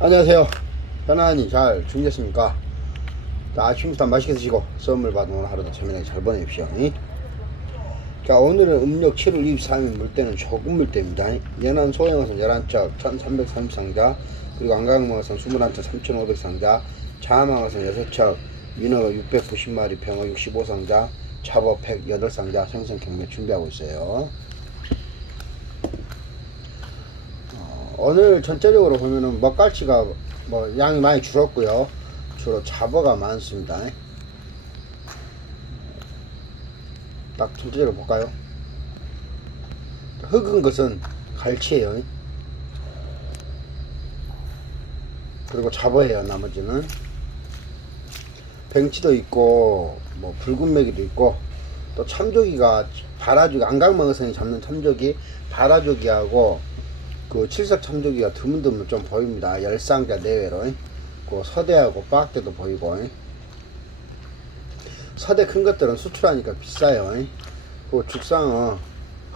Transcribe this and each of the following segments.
안녕하세요. 편안히 잘 주무셨습니까? 자, 아침부터 맛있게 드시고 선물 받은 오늘 하루도 재미나게 잘 보내십시오. 이? 자, 오늘은 음력 7월 23일 물때는 조금 물때입니다. 연안 소형어선 11척 1330상자, 그리고 안강망어선 21척 3500상자, 자망어선 6척, 민어가 690마리, 병어 65상자, 잡어 108상자 생선 경매 준비하고 있어요. 오늘 전체적으로 보면은 먹갈치가 뭐 양이 많이 줄었고요. 주로 잡어가 많습니다. 딱 전체적으로 볼까요? 흑은 것은 갈치예요. 그리고 잡어예요. 나머지는 뱅치도 있고 뭐 붉은 메기도 있고 또 참조기가 바라조기 안강망어선이 잡는 참조기 바라조기하고 그 칠색 참조기가 드문드문 좀 보입니다. 열상자 내외로. 그 서대하고 빡대도 보이고. 서대 큰 것들은 수출하니까 비싸요. 그 죽상어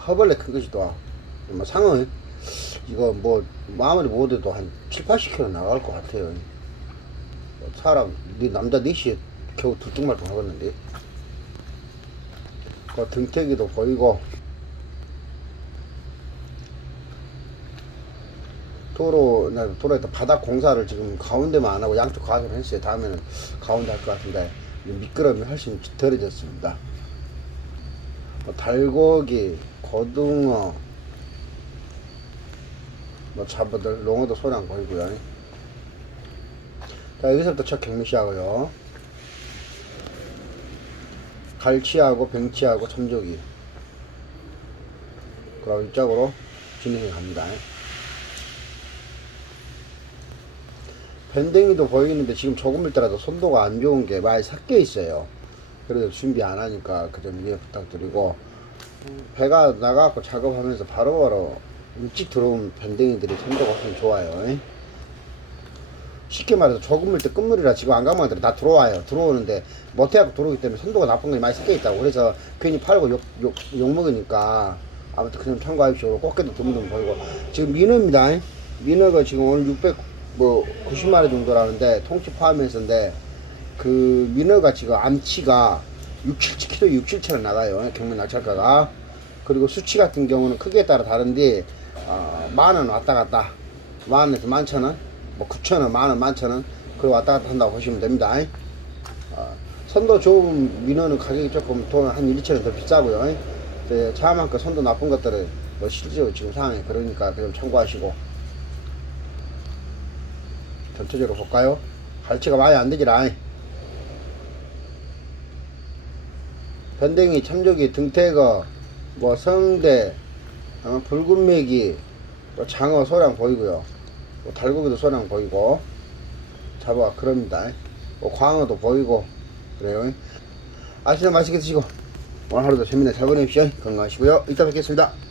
허벌레 큰 것이 또, 뭐 상어 이거 뭐 마무리 못해도 한 7, 80kg 나갈 것 같아요. 사람, 네 남자 넷이 겨우 둘뚝말뚝 하겠는데. 그 등태기도 보이고, 도로, 나 도로에다 바닥 공사를 지금 가운데만 안 하고 양쪽 가기로 했어요. 다음에는 가운데 할 것 같은데, 이 미끄럼이 훨씬 덜해졌습니다. 뭐 달고기, 고등어, 뭐 잡어들, 농어도 소리 안 보이고요. 자, 여기서부터 첫 경매 시작하고요. 갈치하고 뱅치하고 참조기. 그리고 이쪽으로 진행해 갑니다. 밴댕이도 보이는데 지금 조금일 때라도 손도가 안 좋은 게 많이 섞여 있어요. 그래서 준비 안 하니까 그 점 이해 부탁드리고 배가 나가고 작업하면서 바로바로 일찍 들어온 밴댕이들이 손도가 훨씬 좋아요. 쉽게 말해서 조금일 때 끝물이라 지금 안감망들이 다 들어와요. 들어오는데 못해갖고 들어오기 때문에 손도가 나쁜 게 많이 섞여 있다고. 그래서 괜히 팔고 욕, 욕, 욕 먹으니까 아무튼 그냥 참고하십시오. 꽃게도 드문드문 보이고 지금 민어입니다. 민어가 지금 오늘 600, 뭐 90마리 정도라는데 통치 포함해서인데 그 민어가 지금 암치가 6, 7kg, 6, 7천 원 나가요. 경매 낙찰가가. 그리고 수치 같은 경우는 크기에 따라 다른데 어, 만원 왔다 갔다. 만 원에서 만천 원, 뭐 9천 원, 만 원, 만천 원 그리고 왔다 갔다 한다고 보시면 됩니다. 어, 선도 좋은 민어는 가격이 조금 돈한 1, 2천 원 더 비싸고요. 네, 차만큼 선도 나쁜 것들은 뭐 실제로 지금 상황에 그러니까 좀 참고하시고 전체적으로 볼까요? 갈치가 많이 안 되지라. 변댕이, 참조기, 등태거, 뭐 성대, 어, 붉은 메기, 뭐 장어 소량 보이고요. 뭐 달고기도 소량 보이고 잡아 그럽니다. 뭐 광어도 보이고 그래요. 아시는 맛있게 드시고 오늘 하루도 재미나게 잘 보내십시오. 건강하시고요. 이따 뵙겠습니다.